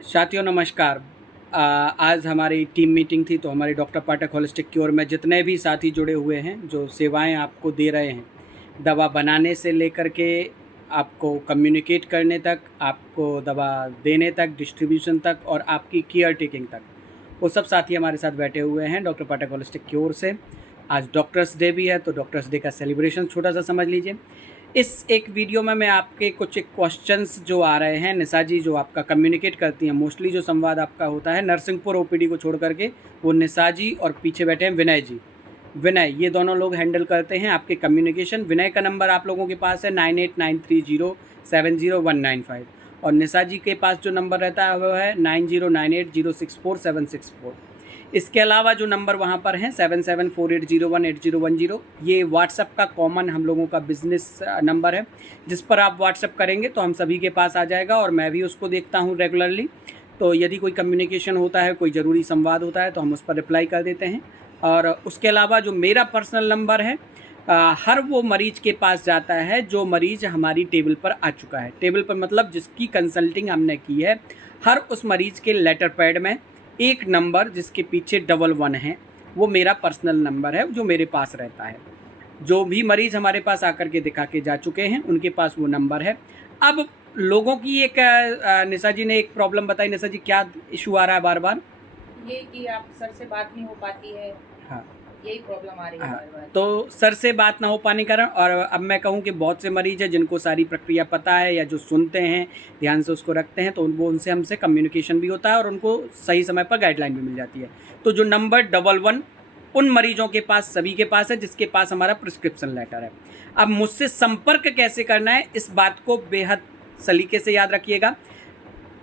साथियों नमस्कार। आज हमारी टीम मीटिंग थी तो हमारे डॉक्टर पाठक होलिस्टिक क्योर में जितने भी साथी जुड़े हुए हैं जो सेवाएं आपको दे रहे हैं, दवा बनाने से लेकर के आपको कम्युनिकेट करने तक, आपको दवा देने तक, डिस्ट्रीब्यूशन तक और आपकी केयर टेकिंग तक, वो सब साथी हमारे साथ बैठे हुए हैं डॉक्टर पाठक होलिस्टिक क्योर से। आज डॉक्टर्स डे भी है तो डॉक्टर्स डे का सेलिब्रेशन छोटा सा समझ लीजिए। इस एक वीडियो में मैं आपके कुछ एक क्वेश्चंस जो आ रहे हैं, निशा जी जो आपका कम्युनिकेट करती हैं, मोस्टली जो संवाद आपका होता है नरसिंहपुर ओपीडी को छोड़ करके, वो निशा जी और पीछे बैठे हैं विनय जी। विनय, ये दोनों लोग हैंडल करते हैं आपके कम्युनिकेशन। विनय का नंबर आप लोगों के पास है 9893070195 और निशा जी के पास जो नंबर रहता है वो है 9098064764। इसके अलावा जो नंबर वहाँ पर हैं 7748018010, ये व्हाट्सएप का कॉमन हम लोगों का बिजनेस नंबर है, जिस पर आप व्हाट्सएप करेंगे तो हम सभी के पास आ जाएगा और मैं भी उसको देखता हूँ रेगुलरली। तो यदि कोई कम्युनिकेशन होता है, कोई ज़रूरी संवाद होता है तो हम उस पर रिप्लाई कर देते हैं। और उसके अलावा जो मेरा पर्सनल नंबर है, हर वो मरीज़ के पास जाता है जो मरीज़ हमारी टेबल पर आ चुका है। टेबल पर मतलब जिसकी कंसल्टिंग हमने की है, हर उस मरीज़ के लेटर पैड में एक नंबर जिसके पीछे 11 है, वो मेरा पर्सनल नंबर है जो मेरे पास रहता है। जो भी मरीज़ हमारे पास आकर के दिखा के जा चुके हैं उनके पास वो नंबर है। अब लोगों की एक निशा जी ने एक प्रॉब्लम बताई। निशा जी, क्या इशू आ रहा है बार बार? ये कि आप सर से बात नहीं हो पाती है। हाँ, यही प्रॉब्लम आ रही है हाँ, बार बार। तो सर से बात ना हो पाने के कारण, और अब मैं कहूँ कि बहुत से मरीज हैं जिनको सारी प्रक्रिया पता है या जो सुनते हैं, ध्यान से उसको रखते हैं, तो वो उनसे हमसे कम्युनिकेशन भी होता है और उनको सही समय पर गाइडलाइन भी मिल जाती है। तो जो नंबर 11 उन मरीजों के पास, सभी के पास है जिसके पास हमारा प्रिस्क्रिप्शन लेटर है। अब मुझसे संपर्क कैसे करना है, इस बात को बेहद सलीके से याद रखिएगा।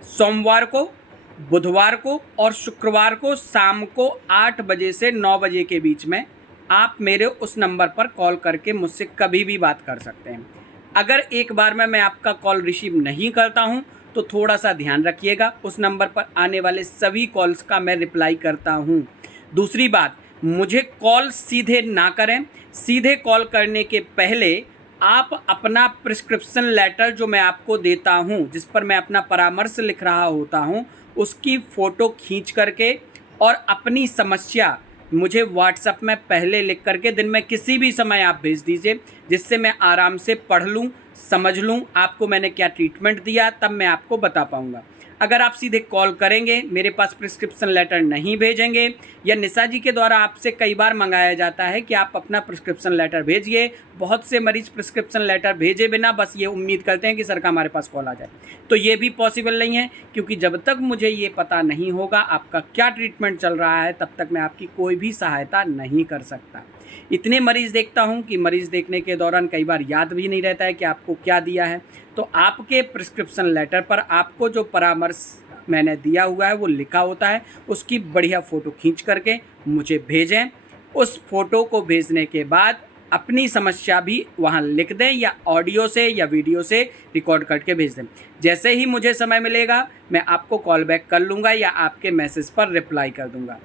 सोमवार को, बुधवार को और शुक्रवार को शाम को 8 बजे से 9 बजे के बीच में आप मेरे उस नंबर पर कॉल करके मुझसे कभी भी बात कर सकते हैं। अगर एक बार में मैं आपका कॉल रिसीव नहीं करता हूं तो थोड़ा सा ध्यान रखिएगा, उस नंबर पर आने वाले सभी कॉल्स का मैं रिप्लाई करता हूं। दूसरी बात, मुझे कॉल सीधे ना करें। सीधे कॉल करने के पहले आप अपना प्रिस्क्रिप्शन लेटर जो मैं आपको देता हूं, जिस पर मैं अपना परामर्श लिख रहा होता हूं, उसकी फ़ोटो खींच करके और अपनी समस्या मुझे व्हाट्सएप में पहले लिख करके दिन में किसी भी समय आप भेज दीजिए, जिससे मैं आराम से पढ़ लूँ, समझ लूँ आपको मैंने क्या ट्रीटमेंट दिया, तब मैं आपको बता पाऊँगा। अगर आप सीधे कॉल करेंगे, मेरे पास प्रिस्क्रिप्शन लेटर नहीं भेजेंगे, या निशा जी के द्वारा आपसे कई बार मंगाया जाता है कि आप अपना प्रिस्क्रिप्शन लेटर भेजिए, बहुत से मरीज प्रिस्क्रिप्शन लेटर भेजे बिना बस ये उम्मीद करते हैं कि सर का हमारे पास कॉल आ जाए, तो ये भी पॉसिबल नहीं है, क्योंकि जब तक मुझे ये पता नहीं होगा आपका क्या ट्रीटमेंट चल रहा है तब तक मैं आपकी कोई भी सहायता नहीं कर सकता। इतने मरीज़ देखता हूँ कि मरीज़ देखने के दौरान कई बार याद भी नहीं रहता है कि आपको क्या दिया है। तो आपके प्रिस्क्रिप्शन लेटर पर आपको जो परामर्श मैंने दिया हुआ है वो लिखा होता है, उसकी बढ़िया फ़ोटो खींच करके मुझे भेजें। उस फ़ोटो को भेजने के बाद अपनी समस्या भी वहाँ लिख दें, या ऑडियो से या वीडियो से रिकॉर्ड करके भेज दें। जैसे ही मुझे समय मिलेगा मैं आपको कॉल बैक कर लूँगा या आपके मैसेज पर रिप्लाई कर दूँगा।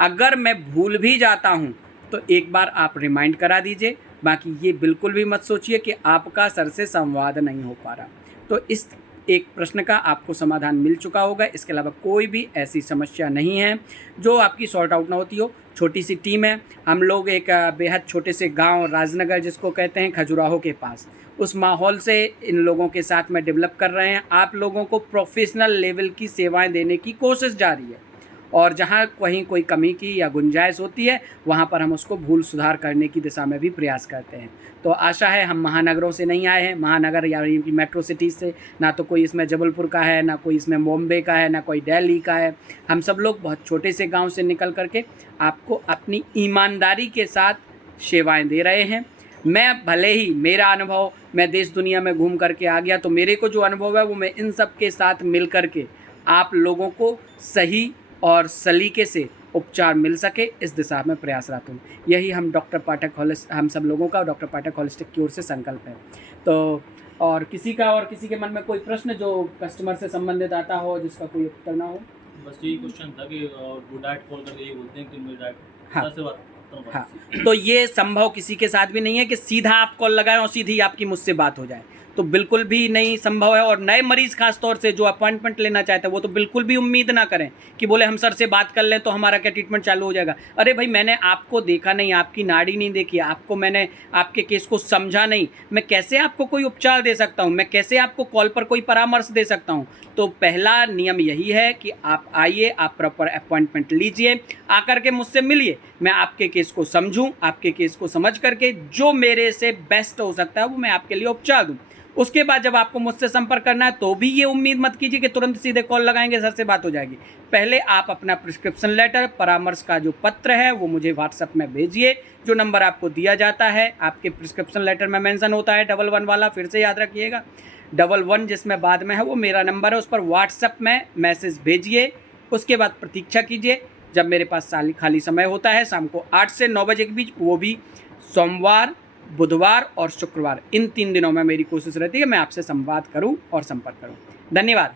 अगर मैं भूल भी जाता हूँ तो एक बार आप रिमाइंड करा दीजिए। बाकी ये बिल्कुल भी मत सोचिए कि आपका सर से संवाद नहीं हो पा रहा। तो इस एक प्रश्न का आपको समाधान मिल चुका होगा। इसके अलावा कोई भी ऐसी समस्या नहीं है जो आपकी सॉर्ट आउट ना होती हो। छोटी सी टीम है, हम लोग एक बेहद छोटे से गांव राजनगर जिसको कहते हैं खजुराहो के पास, उस माहौल से इन लोगों के साथ में डेवलप कर रहे हैं। आप लोगों को प्रोफेशनल लेवल की सेवाएं देने की कोशिश जारी है, और जहाँ कहीं कोई कमी की या गुंजाइश होती है वहाँ पर हम उसको भूल सुधार करने की दिशा में भी प्रयास करते हैं। तो आशा है, हम महानगरों से नहीं आए हैं, महानगर या मेट्रो सिटीज़ से, ना तो कोई इसमें जबलपुर का है, ना कोई इसमें बॉम्बे का है, ना कोई दिल्ली का है। हम सब लोग बहुत छोटे से गांव से निकल करके आपको अपनी ईमानदारी के साथ सेवाएं दे रहे हैं। मैं भले ही मेरा अनुभव, मैं देश दुनिया में घूम करके आ गया, तो मेरे को जो अनुभव है वो मैं इन सब के साथ मिल करके आप लोगों को सही और सलीके से उपचार मिल सके, इस दिशा में प्रयासरत हूँ। यही हम डॉक्टर पाठक हम सब लोगों का डॉक्टर पाठक होलिस्टिक क्योर से संकल्प है। तो और किसी के मन में कोई प्रश्न जो कस्टमर से संबंधित आता हो जिसका कोई उत्तर ना हो? बस यही क्वेश्चन था कि वो डायरेक्ट कॉल करके ये बोलते हैं कि मैं डायरेक्ट हाँ, से बात करता हूँ। हाँ, तो ये संभव किसी के साथ भी नहीं है कि सीधा आप कॉल लगाएं और सीधी आपकी मुझसे बात हो जाए। तो बिल्कुल भी नहीं संभव है। और नए मरीज़ खास तौर से जो अपॉइंटमेंट लेना चाहते हैं वो तो बिल्कुल भी उम्मीद ना करें कि बोले हम सर से बात कर लें तो हमारा क्या ट्रीटमेंट चालू हो जाएगा। अरे भाई, मैंने आपको देखा नहीं, आपकी नाड़ी नहीं देखी, आपको मैंने आपके केस को समझा नहीं, मैं कैसे आपको कोई उपचार दे सकता हूँ, मैं कैसे आपको कॉल पर कोई परामर्श दे सकता हूँ। तो पहला नियम यही है कि आप आइए, आप प्रॉपर अपॉइंटमेंट लीजिए, आकर के मुझसे मिलिए, मैं आपके केस को समझूं, आपके केस को समझ करके जो मेरे से बेस्ट हो सकता है वो मैं आपके लिए उपचार दूं। उसके बाद जब आपको मुझसे संपर्क करना है तो भी ये उम्मीद मत कीजिए कि तुरंत सीधे कॉल लगाएंगे सर से बात हो जाएगी। पहले आप अपना प्रिस्क्रिप्शन लेटर, परामर्श का जो पत्र है वो मुझे व्हाट्सएप में भेजिए। जो नंबर आपको दिया जाता है आपके प्रिस्क्रिप्शन लेटर में मेंशन होता है 11 वाला, फिर से याद रखिएगा 11 जिसमें बाद में है वो मेरा नंबर है, उस पर व्हाट्सएप में मैसेज भेजिए। उसके बाद प्रतीक्षा कीजिए जब मेरे पास खाली समय होता है शाम को 8 से 9 बजे के बीच, वो भी सोमवार, बुधवार और शुक्रवार, इन 3 दिनों में मेरी कोशिश रहती है मैं आपसे संवाद करूं और संपर्क करूं। धन्यवाद।